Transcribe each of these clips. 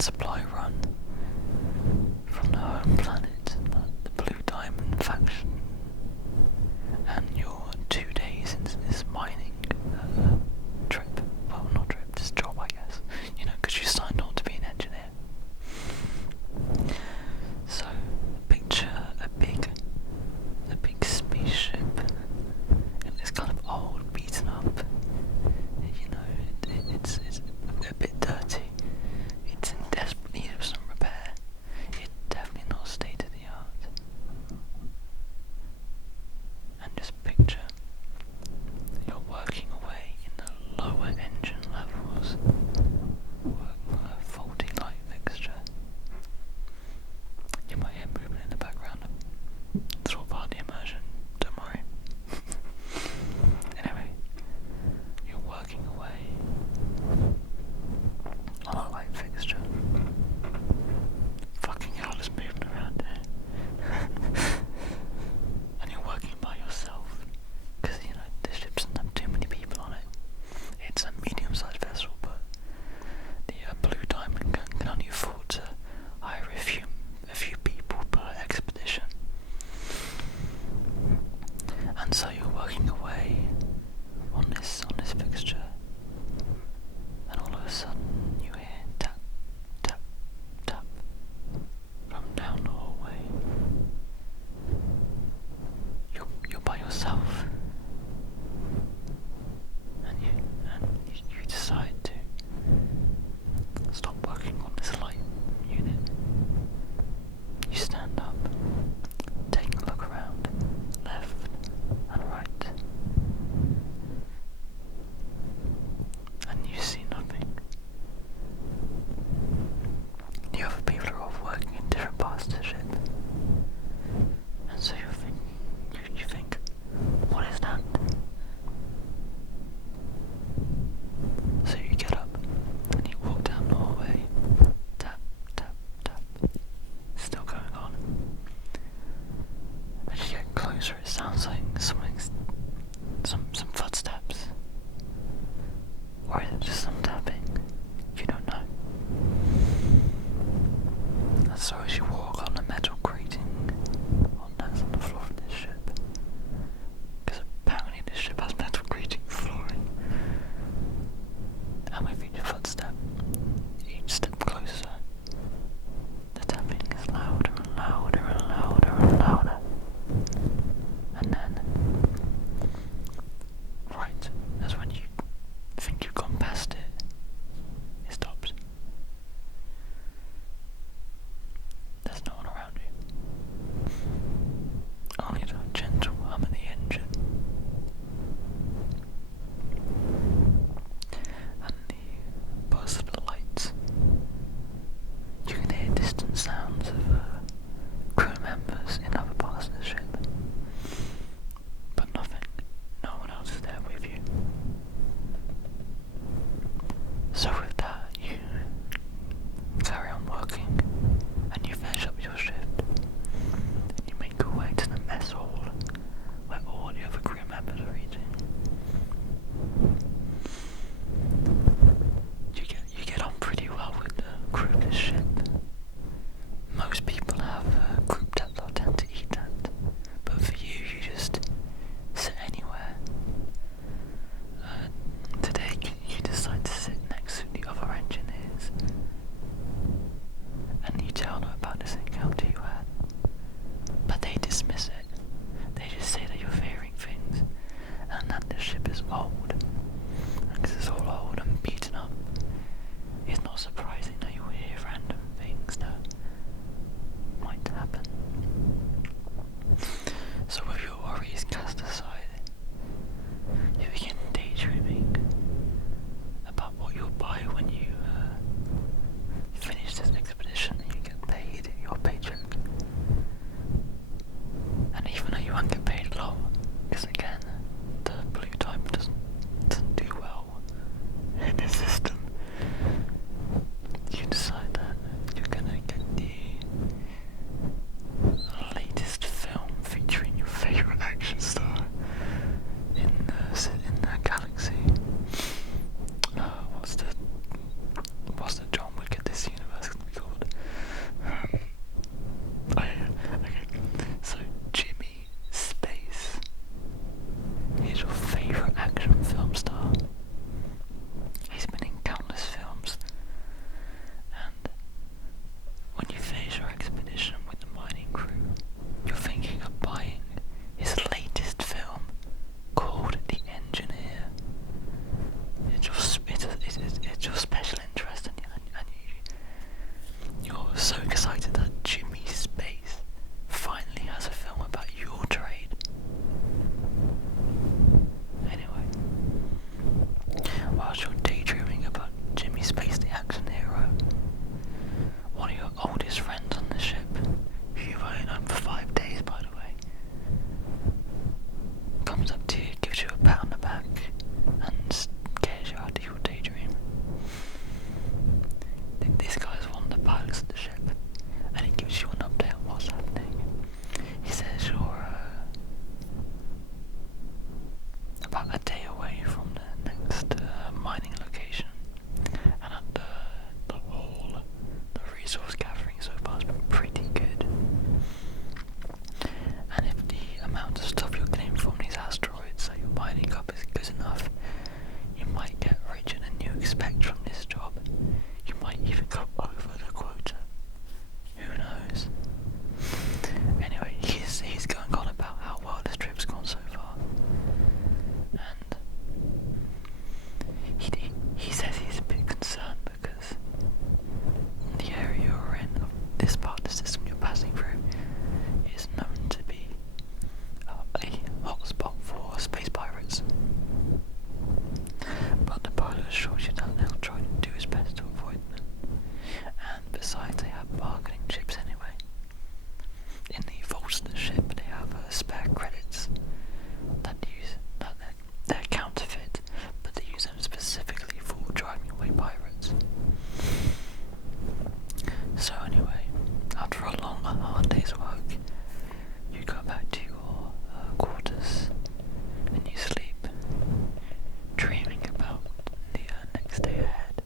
supply run from the home planet, the Blue Diamond faction, and you're 2 days into this mining trip. Well, not trip, this job, I guess. You know, because you signed on to be an engineer. So picture a big spaceship, and it's kind of old, beaten up. You know, it's a bit dirty. It's in desperate need of some repair. It's definitely not state of the art. And just picture you're working away in the lower engine levels, working on a faulty light fixture. You might hear movement in the background. It's all part of the immersion, don't worry. Anyway, you're working away on a light fixture. Fucking hell, there's movement around here. And you're working by yourself, because you know the ship doesn't have too many people on it. It's a medium-sized vessel, but the Blue Diamond can only afford to hire a few people per expedition. And so you're working away on this fixture, and all of a sudden you hear tap, tap, tap from down the hallway. You're by yourself, and you decide to stop working on this light unit. You stand up, taking a look around, left and right, and you see nothing. The other people are all working in different parts of the ship, and so you think, what is that? So you get up and you walk down the hallway, tap, tap, tap, still going on. As you get closer, it sounds like some footsteps. Or is it just some tapping? You don't know. And so as you walk on the metal grating that's on the floor of this ship, because apparently this ship has metal grating flooring, and with each footstep, each step closer, the tapping is louder and louder and louder and louder. And then, right as when you think you've gone past it, it stops. There's no one around you. Only the gentle hum of the engine and the buzz of the lights. You can hear distant sounds of crew members in other parts of the ship, but nothing. No one else is there with you. So with that, you carry on working, and you finish up your shift, and you make your way to the mess hall, where all the other crew members are eating. You get on pretty well with the crew of this ship. Most people have a group that they'll tend to eat at, but for you, you just sit anywhere. Today, you decide to sit next to the other engineers, and you tell them about this encounter you had, but they dismiss it. They just say that you're hearing things, and that the ship is old, and because it's all old and beaten up, it's not surprising that you'll hear random resource gathering so far has been pretty good. And if the amount of stuff you're getting from these asteroids that you're mining up is good enough, you might get richer than you expect from this job. You might even go over the quota. Who knows? Anyway, he's going on about how well this trip's gone so far. And he says he's a bit concerned because the area you're in, this part of the system you're passing through, is known to be a hotspot for space pirates. But the pilot assures you that they'll try to do his best to avoid them. And besides, they have bargaining chips anyway. In the vaults of the ship, they have spare credits that they're counterfeit, but they use them specifically for driving away pirates. So anyway, after a long and hard day's work, you go back to your quarters and you sleep, dreaming about the next day ahead.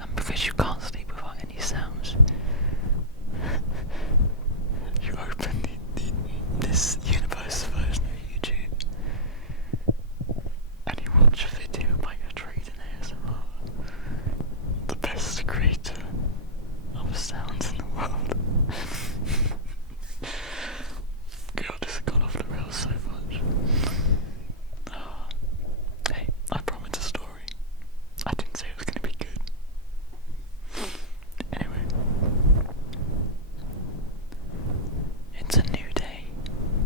And because you can't sleep without any sounds, you open this universe version of YouTube and you watch a video by adræden ASMR, the best creator of sounds in the world. God, this has gone off the rails so much. Hey, I promised a story. I didn't say it was going to be good. Anyway, it's a new day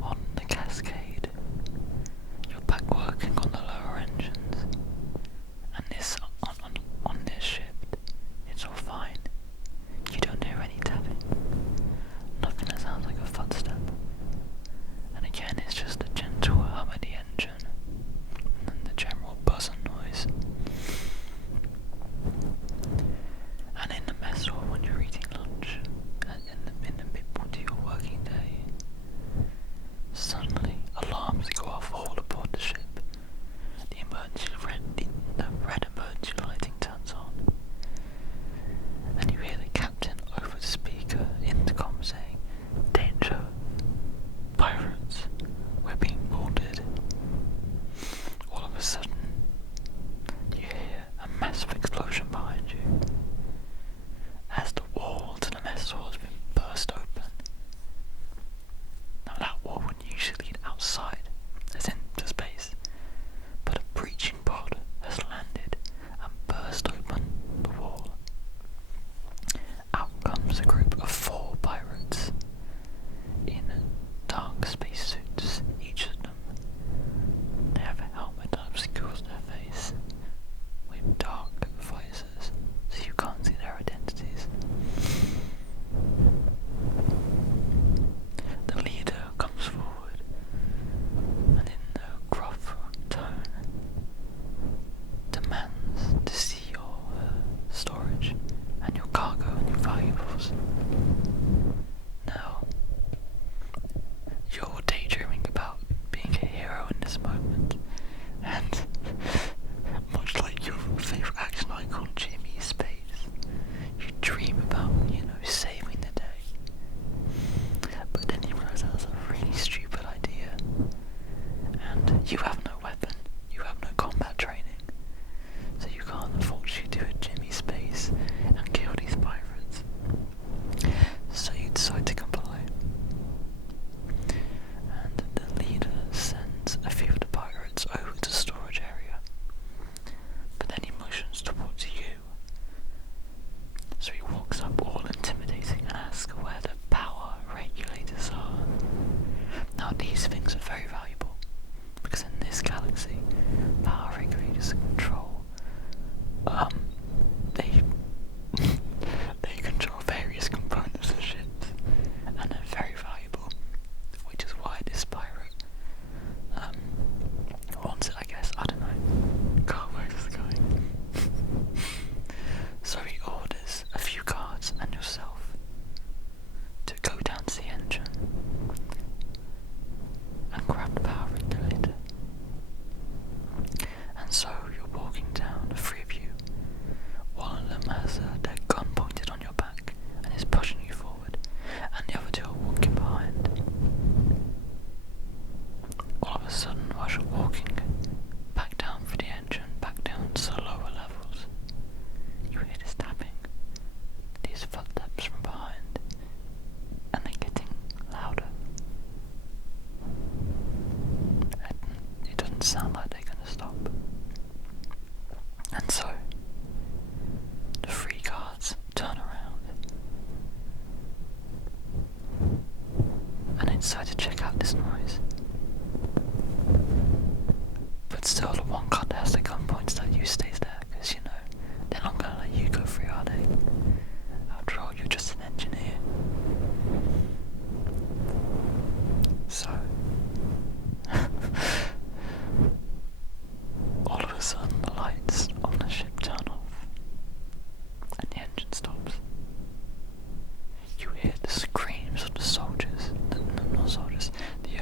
on the Cascade. You're back working on the lower engines, and this on this shift, it's all fine. You don't hear any tapping. Nothing that sounds like a footstep. And again, it's just a gentle hum of the engine and the general buzz and noise. this noise. But still, the one cut that has the gun points at you stays there, because you know, they're not gonna let you go free, are they? After all, you're just an engineer. So, all of a sudden the lights on the ship turn off, and the engine stops. You hear the screams of the soldiers, not soldiers, the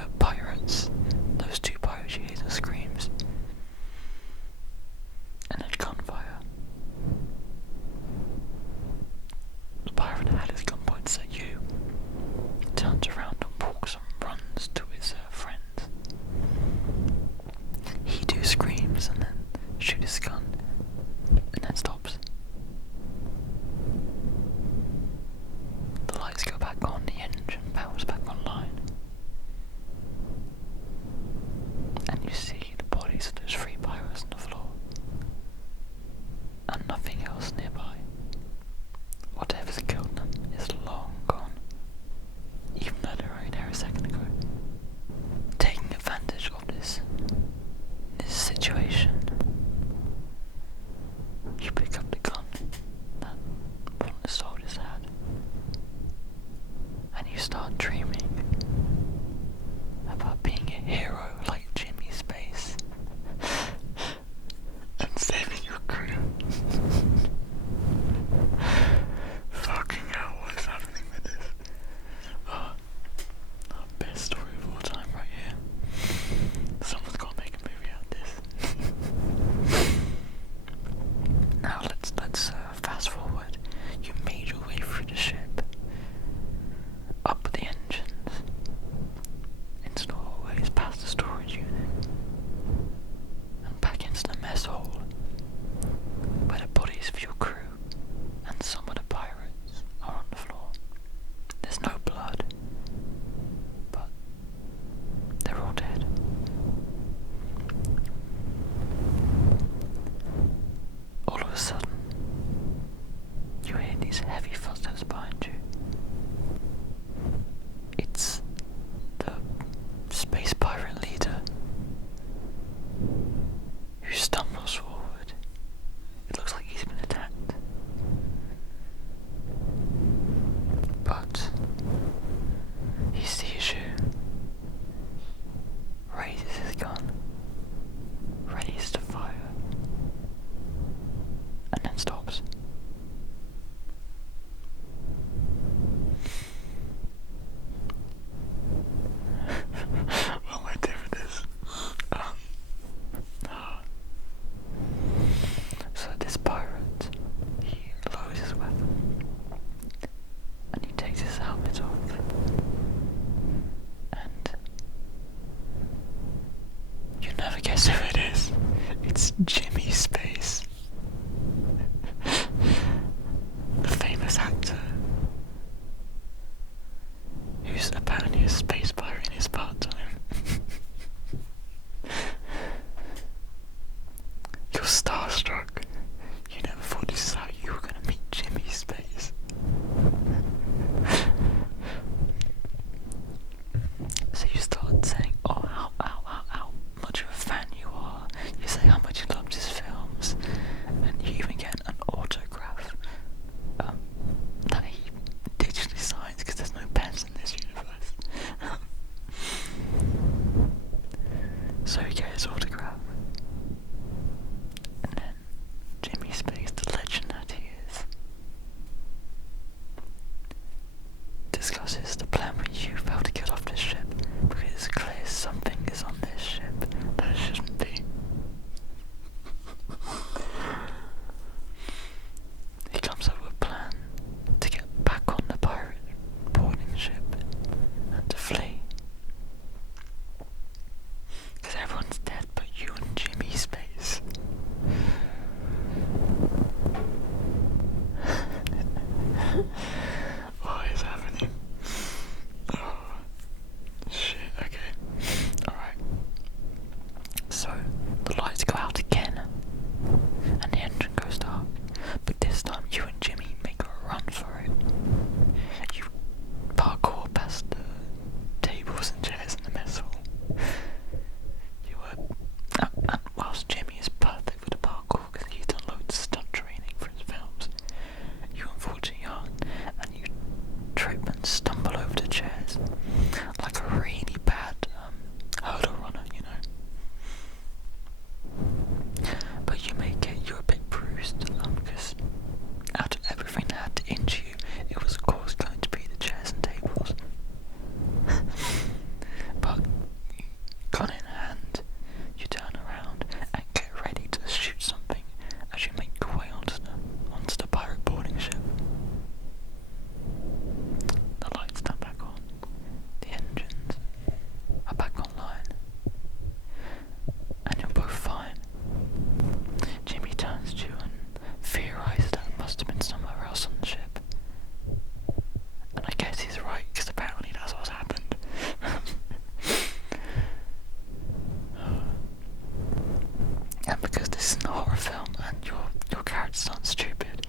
sounds stupid.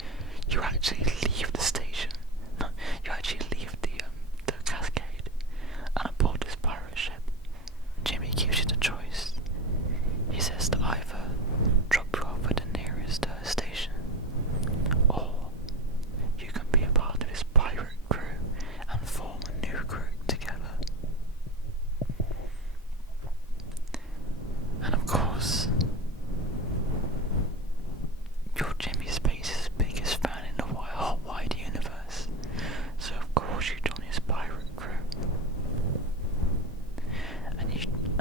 You actually leave the station. No, you actually leave the cascade and aboard this pirate ship. Jimmy gives you the choice. He says to either drop you off at the nearest station, or you can be a part of this pirate crew and form a new crew together. And of course, you're Jimmy Space's biggest fan in the whole wide universe, so of course you join his pirate crew.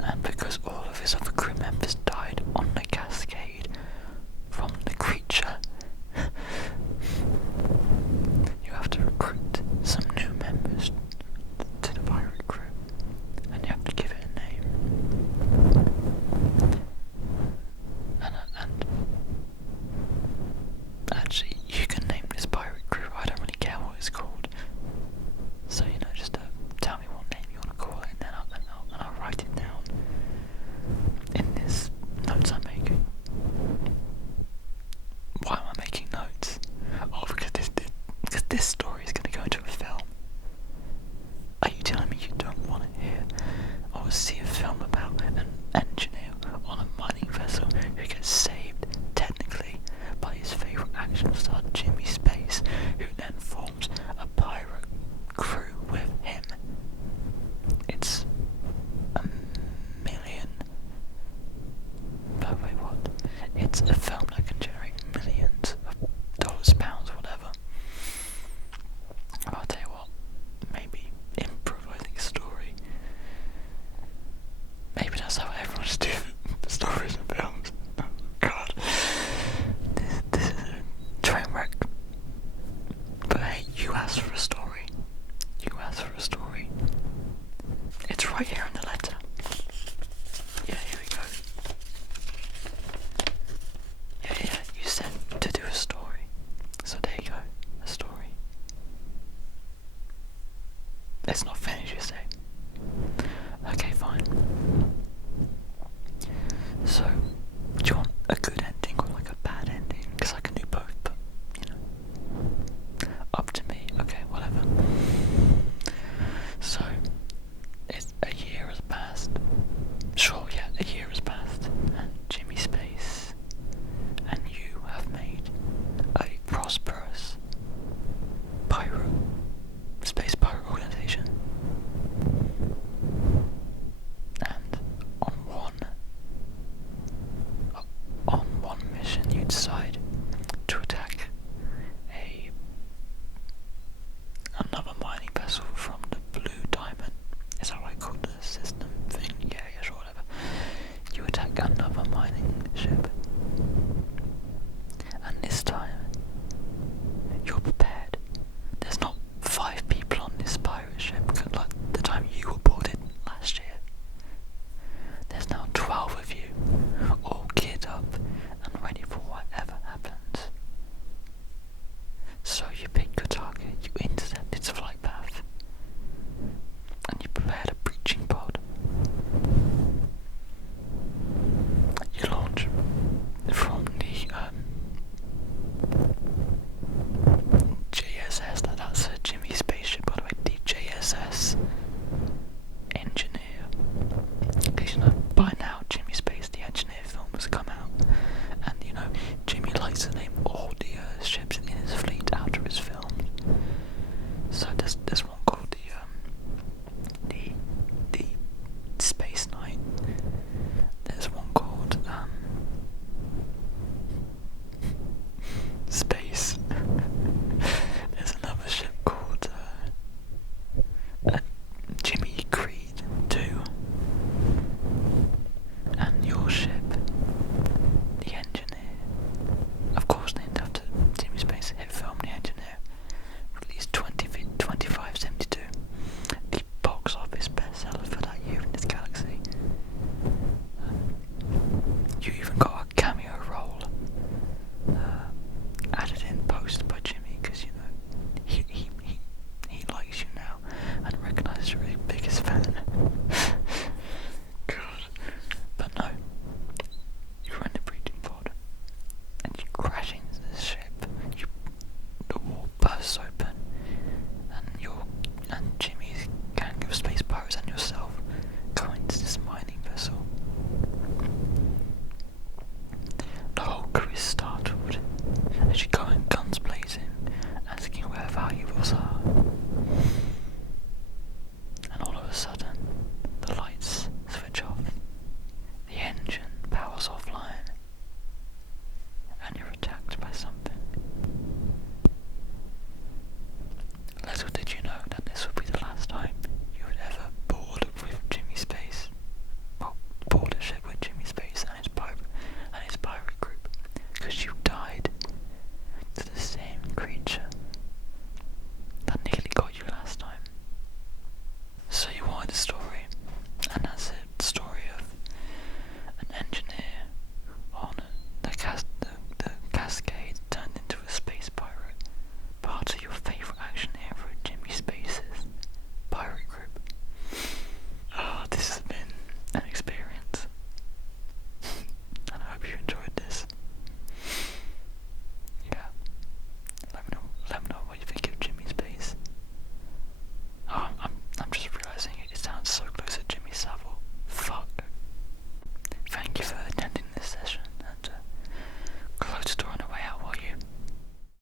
And because all of his other crew members died on the cascade from the creature, you have to recruit some new members to the pirate crew, and you have to give it a name. And actually, you can name this pirate crew. I don't really care what it's called. So just tell me what name you want to call it, and then I'll write it down in this notes I'm making. Why am I making notes? Oh, because this story is going to go into a film. Are you telling me you don't want to hear or see a film about an engineer on a mining vessel who gets saved, technically, by his favourite action star Jimmy Space, who then forms a pirate crew with him? It's $1 million. But wait, what? It's a film that can generate millions of dollars, pounds, whatever. I'll tell you what, maybe improvising a story. Maybe that's how everyone's doing stories and films. Oh God, this is a train wreck. But hey, you asked for a story. You asked for a story. It's right here in the letter. Yeah, here we go. Yeah, you said to do a story. So there you go, a story. It's not finished, you say? Okay, fine.